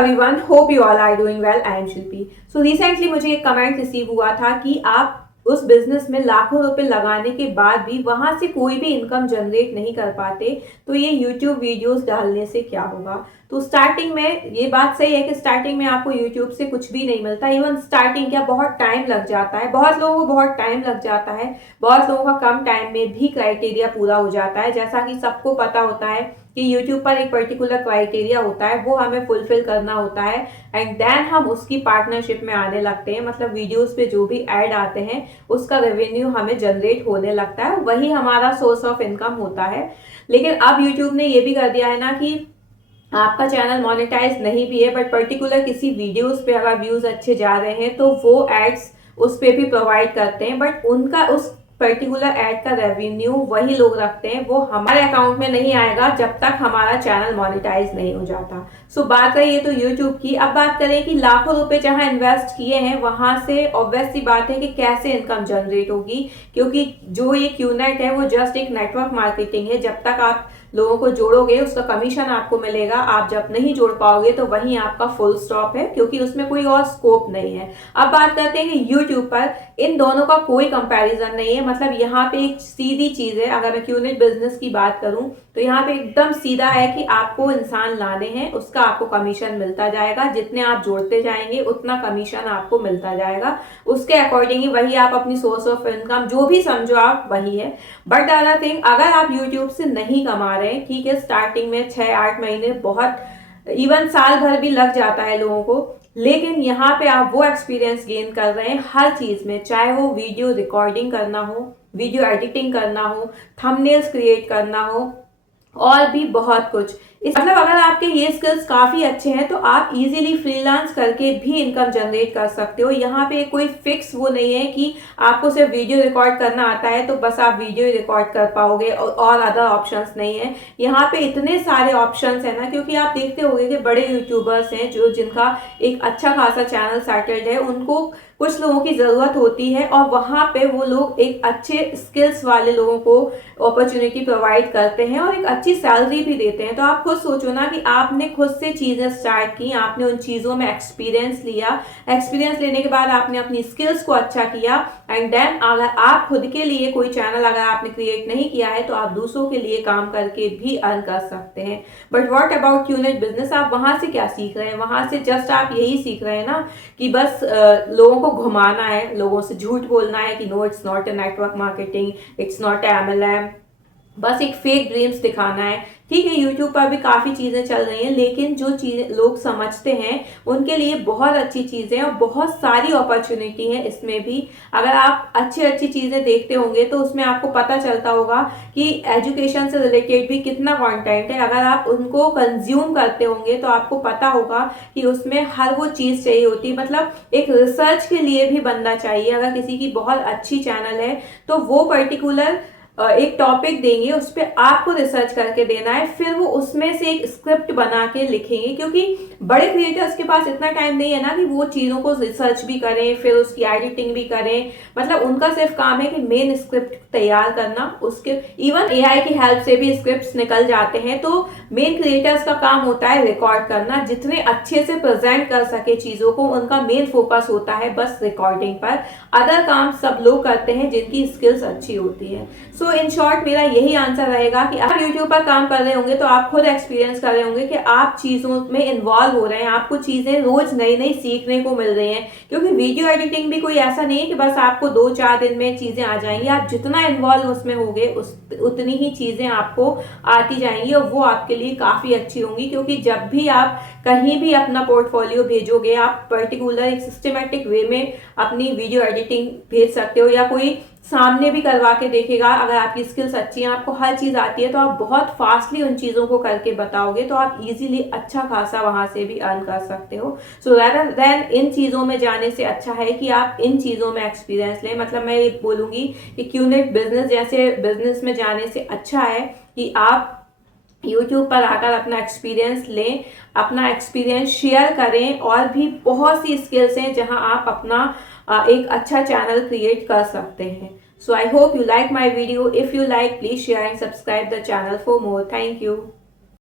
Everyone, hope you all are doing well. I am Shilpi. So recently मुझे एक comment receive हुआ था कि आप उस बिजनेस में लाखों रुपए लगाने के बाद भी वहां से कोई भी इनकम जनरेट नहीं कर पाते, तो ये यूट्यूब वीडियोस डालने से क्या होगा। तो स्टार्टिंग में ये बात सही है कि स्टार्टिंग में आपको यूट्यूब से कुछ भी नहीं मिलता। इवन स्टार्टिंग क्या, बहुत टाइम लग जाता है, बहुत लोगों को बहुत टाइम लग जाता है, बहुत लोगों का कम टाइम में भी क्राइटेरिया पूरा हो जाता है। जैसा कि सबको पता होता है कि YouTube पर एक पर्टिकुलर क्राइटेरिया होता है, वो हमें फुलफिल करना होता है एंड देन हम उसकी पार्टनरशिप में आने लगते हैं। मतलब वीडियोस पे जो भी ऐड आते हैं उसका रेवेन्यू हमें जनरेट होने लगता है, वही हमारा सोर्स ऑफ इनकम होता है। लेकिन अब YouTube ने ये भी कर दिया है ना कि आपका चैनल मोनेटाइज नहीं भी है बट पर्टिकुलर किसी वीडियोस पे अगर व्यूज अच्छे जा रहे हैं तो वो एड्स उस पे भी प्रोवाइड करते हैं, बट उनका उस पर्टिकुलर एड का रेवेन्यू वही लोग रखते हैं, वो हमारे अकाउंट में नहीं आएगा जब तक हमारा चैनल मोनेटाइज नहीं हो जाता। सो बात रही है तो यूट्यूब की। अब बात करें कि लाखों रुपए जहां इन्वेस्ट किए हैं वहां से ऑब्वियस सी बात है कि कैसे इनकम जनरेट होगी, क्योंकि जो ये क्यूनेट है वो जस्ट एक नेटवर्क मार्केटिंग है। जब तक आप लोगों को जोड़ोगे उसका कमीशन आपको मिलेगा, आप जब नहीं जोड़ पाओगे तो वहीं आपका फुल स्टॉप है, क्योंकि उसमें कोई और स्कोप नहीं है। अब बात करते हैं कि यूट्यूब पर इन दोनों का कोई कंपैरिजन नहीं है। मतलब यहाँ पे एक सीधी चीज है, अगर मैं क्यूनेट बिजनेस की बात करूं तो यहाँ पे एकदम सीधा है कि आपको इंसान लाने हैं, उसका आपको कमीशन मिलता जाएगा, जितने आप जोड़ते जाएंगे उतना कमीशन आपको मिलता जाएगा, उसके अकॉर्डिंग ही वही आप अपनी सोर्स ऑफ इनकम जो भी समझो आप वही है। बट अदर थिंग, अगर आप यूट्यूब से नहीं कमा रहे हैं, ठीक है, स्टार्टिंग में 6-8 महीने, बहुत इवन साल भर भी लग जाता है लोगों को, लेकिन यहाँ पे आप वो एक्सपीरियंस गेन कर रहे हैं हर चीज में, चाहे वो वीडियो रिकॉर्डिंग करना हो, वीडियो एडिटिंग करना हो, थंबनेल्स क्रिएट करना हो और भी बहुत कुछ। इस मतलब अगर आपके ये स्किल्स काफी अच्छे हैं तो आप इजीली फ्रीलांस करके भी इनकम जनरेट कर सकते हो। यहाँ पे कोई फिक्स वो नहीं है कि आपको सिर्फ वीडियो रिकॉर्ड करना आता है तो बस आप वीडियो ही रिकॉर्ड कर पाओगे और अदर ऑप्शंस नहीं है। यहाँ पे इतने सारे ऑप्शंस है ना, क्योंकि आप देखते होंगे कि बड़े यूट्यूबर्स हैं जो जिनका एक अच्छा खासा चैनल सेटल्ड है, उनको कुछ लोगों की जरूरत होती है और वहां पे वो लोग एक अच्छे स्किल्स वाले लोगों को अपॉर्चुनिटी प्रोवाइड करते हैं और एक अच्छी सैलरी भी देते हैं। तो आप खुद सोचो ना कि आपने खुद से चीजें स्टार्ट की, आपने उन चीजों में एक्सपीरियंस लिया, एक्सपीरियंस लेने के बाद आपने अपनी स्किल्स को अच्छा किया एंड देन अगर आप खुद के लिए कोई चैनल अगर आपने क्रिएट नहीं किया है तो आप दूसरों के लिए काम करके भी अर्न कर सकते हैं। But what about QNet business, आप वहां से क्या सीख रहे हैं? वहां से जस्ट आप यही सीख रहे हैं ना कि बस लोगों को घुमाना है, लोगों से झूठ बोलना है कि no it's not a network marketing, it's not a MLM, बस एक फेक ड्रीम्स दिखाना है। ठीक है, यूट्यूब पर भी काफी चीजें चल रही हैं, लेकिन जो चीजें लोग समझते हैं उनके लिए बहुत अच्छी चीजें हैं और बहुत सारी अपॉर्चुनिटी है इसमें भी। अगर आप अच्छी अच्छी चीजें देखते होंगे तो उसमें आपको पता चलता होगा कि एजुकेशन से रिलेटेड भी कितना कंटेंट है। अगर आप उनको कंज्यूम करते होंगे तो आपको पता होगा कि उसमें हर वो चीज चाहिए होती है। मतलब एक रिसर्च के लिए भी बंदा चाहिए। अगर किसी की बहुत अच्छी चैनल है तो वो पर्टिकुलर एक टॉपिक देंगे, उस पर आपको रिसर्च करके देना है, फिर वो उसमें से एक स्क्रिप्ट बना के लिखेंगे, क्योंकि बड़े क्रिएटर्स के पास इतना टाइम नहीं है ना कि वो चीजों को रिसर्च भी करें फिर उसकी एडिटिंग भी करें। मतलब उनका सिर्फ काम है कि मेन स्क्रिप्ट तैयार करना, उसके इवन AI की हेल्प से भी स्क्रिप्ट्स निकल जाते हैं। तो मेन क्रिएटर्स का काम होता है रिकॉर्ड करना, जितने अच्छे से प्रेजेंट कर सके चीजों को, उनका मेन फोकस होता है बस रिकॉर्डिंग पर। अदर काम सब लोग करते हैं जिनकी स्किल्स अच्छी होती है। सो इन शॉर्ट मेरा यही आंसर रहेगा कि आप यूट्यूब पर काम कर रहे होंगे तो आप खुद एक्सपीरियंस कर रहे होंगे कि आप चीजों में इन्वॉल्व हो रहे हैं, आपको चीजें रोज नई नई सीखने को मिल रही हैं। क्योंकि वीडियो एडिटिंग भी कोई ऐसा नहीं है कि बस आपको 2-4 दिन में चीजें आ जाएंगी। आप जितना इन्वॉल्व उसमें होगे उतनी ही चीजें आपको आती जाएंगी और वो आपके लिए काफी अच्छी होंगी। क्योंकि जब भी आप कहीं भी अपना पोर्टफोलियो भेजोगे, आप पर्टिकुलर एक सिस्टमेटिक वे में अपनी वीडियो एडिटिंग भेज सकते हो या कोई सामने भी करवा के देखेगा। अगर आपकी स्किल्स अच्छी हैं, आपको हर चीज आती है, तो आप बहुत फास्टली उन चीजों को करके बताओगे तो आप इजीली अच्छा खासा वहां से भी अर्न कर सकते हो। सो रेदर देन इन चीजों में जाने से अच्छा है कि आप इन चीजों में एक्सपीरियंस लें। मतलब मैं ये बोलूंगी कि क्यूनेट बिजनेस जैसे बिजनेस में जाने से अच्छा है कि आप यूट्यूब पर आकर अपना एक्सपीरियंस लें, अपना एक्सपीरियंस शेयर करें और भी बहुत सी स्किल्स हैं जहां आप अपना एक अच्छा चैनल क्रिएट कर सकते हैं। So I hope you like my video. If you like, please share and subscribe the channel for more. Thank you.